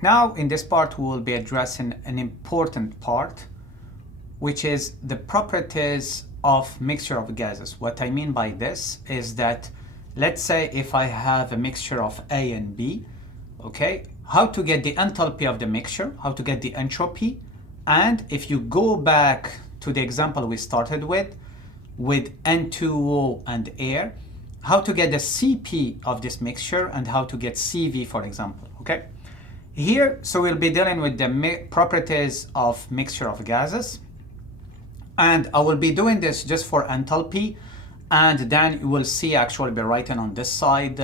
Now in this part we will be addressing an important part, which is the properties of mixture of gases. What I mean by this is that, let's say if I have a mixture of A and B, okay, how to get the enthalpy of the mixture, how to get the entropy, and if you go back to the example we started with N2O and air, how to get the Cp of this mixture and how to get Cv, for example, okay? Here, so we'll be dealing with the properties of mixture of gases, and I will be doing this just for enthalpy, and then you will see actually be writing on this side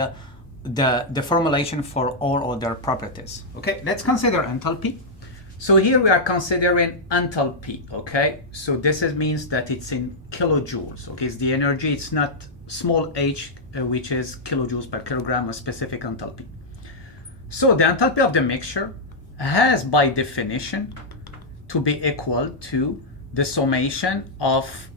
the formulation for all other properties. Okay, let's consider enthalpy. So here we are considering enthalpy, okay? So this means that it's in kilojoules, okay? It's the energy, it's not small h, which is kilojoules per kilogram, a specific enthalpy. So the enthalpy of the mixture has by definition to be equal to the summation of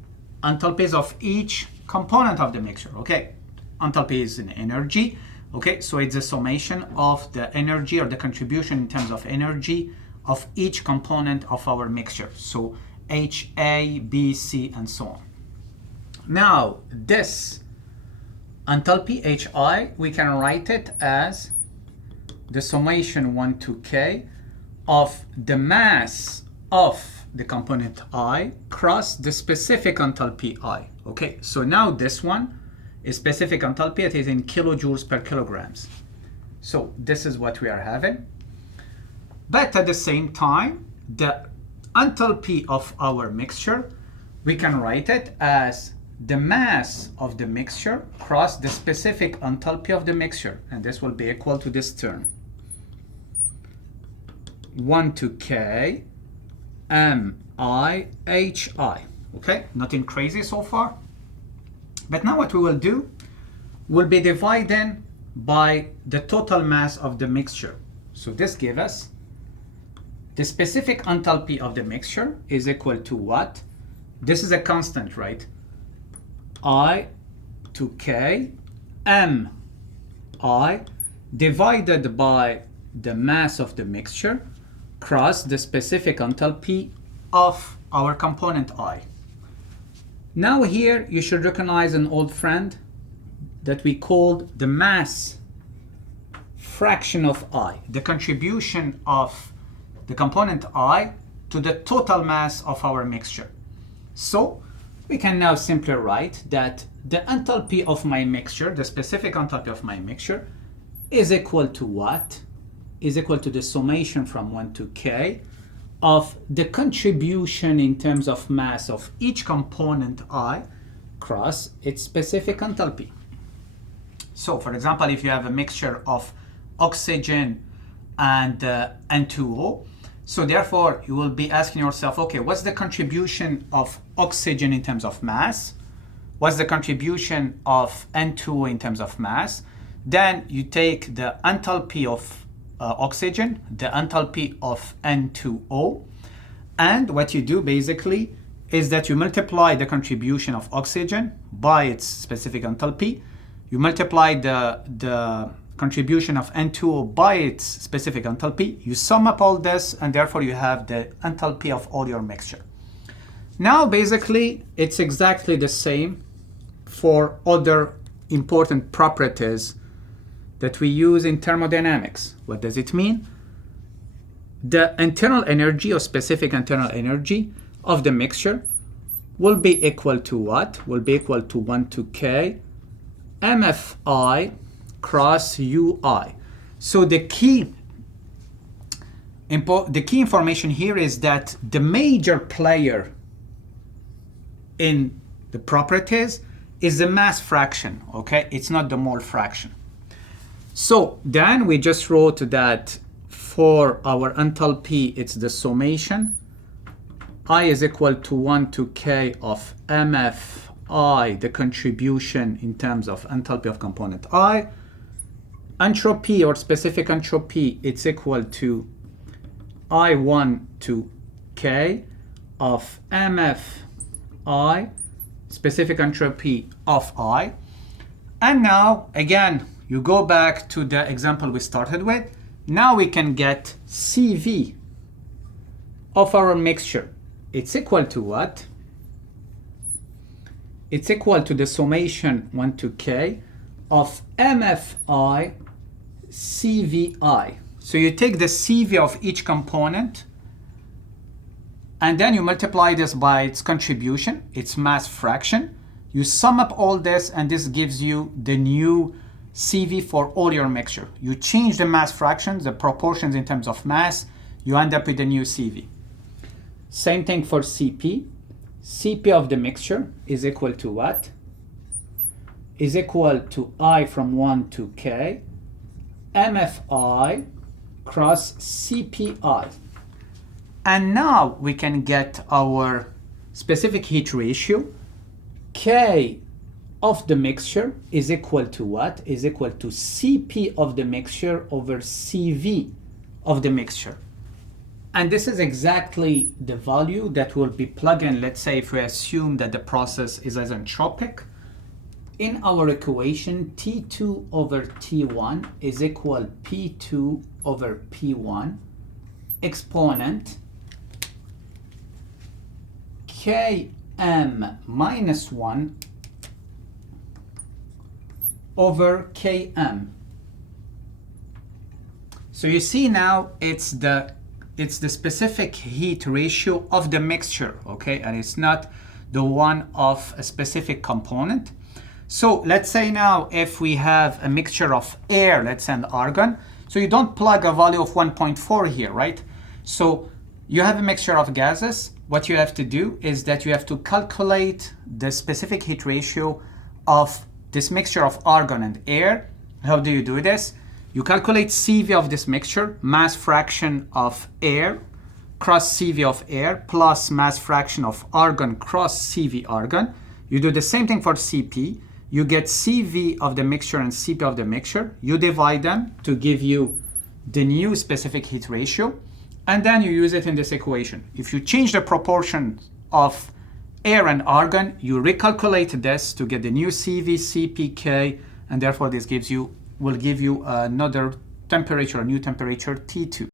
enthalpies of each component of the mixture, okay? Enthalpy is an energy, okay? So it's a summation of the energy or the contribution in terms of energy of each component of our mixture. So H, A, B, C, and so on. Now, this enthalpy, Hi, we can write it as the summation 1 to K of the mass of the component I cross the specific enthalpy I. Okay, so now this one is specific enthalpy, it is in kilojoules per kilograms. So this is what we are having. But at the same time, the enthalpy of our mixture, we can write it as the mass of the mixture cross the specific enthalpy of the mixture. And this will be equal to this term. 1 to K MIHI. Okay, nothing crazy so far. But now what we will do, we'll be dividing by the total mass of the mixture. So this gives us the specific enthalpy of the mixture is equal to what? This is a constant, right? I to K MI divided by the mass of the mixture cross the specific enthalpy of our component I. Now here you should recognize an old friend that we called the mass fraction of I, the contribution of the component I to the total mass of our mixture. So we can now simply write that the enthalpy of my mixture, the specific enthalpy of my mixture, is equal to what? Is equal to the summation from 1 to K of the contribution in terms of mass of each component I cross its specific enthalpy. So for example, if you have a mixture of oxygen and N2O, so therefore you will be asking yourself, okay, what's the contribution of oxygen in terms of mass? What's the contribution of N2O in terms of mass? Then you take the enthalpy of oxygen, the enthalpy of N2O, and what you do basically is that you multiply the contribution of oxygen by its specific enthalpy, you multiply the contribution of N2O by its specific enthalpy, you sum up all this, and therefore you have the enthalpy of all your mixture. Now basically it's exactly the same for other important properties that we use in thermodynamics. What does it mean? The internal energy or specific internal energy of the mixture will be equal to what? Will be equal to 1 to K MFI cross UI. So the key information here is that the major player in the properties is the mass fraction, okay? It's not the mole fraction. So then we just wrote that for our enthalpy, it's the summation. I is equal to 1 to K of MFI, the contribution in terms of enthalpy of component I. Entropy or specific entropy, it's equal to I1 to K of MFI, specific entropy of I. And now, again, you go back to the example we started with. now we can get CV of our mixture. It's equal to what? It's equal to the summation 1 to k of MFI CVI. So you take the CV of each component and then you multiply this by its contribution, its mass fraction. You sum up all this and this gives you the new CV for all your mixture. You change the mass fractions, the proportions in terms of mass, you end up with the new CV. Same thing for CP. CP of the mixture is equal to what? Is equal to I from 1 to k MFI cross CPI. And now we can get our specific heat ratio. K of the mixture is equal to what? Is equal to CP of the mixture over CV of the mixture. And this is exactly the value that will be plugged in, let's say if we assume that the process is isentropic. In our equation, T2 over T1 is equal P2 over P1 exponent Km minus 1 over Km. So you see now it's the specific heat ratio of the mixture, okay? And it's not the one of a specific component. So let's say now if we have a mixture of air, let's say, and argon, so you don't plug a value of 1.4 here, right? So you have a mixture of gases. What you have to do is that you have to calculate the specific heat ratio of this mixture of argon and air. How do you do this? You calculate CV of this mixture, mass fraction of air, cross CV of air, plus mass fraction of argon cross CV argon. You do the same thing for CP. You get CV of the mixture and CP of the mixture. You divide them to give you the new specific heat ratio. And then you use it in this equation. If you change the proportion of air and argon, you recalculate this to get the new CV, CPK, and therefore this will give you another temperature, a new temperature, T2.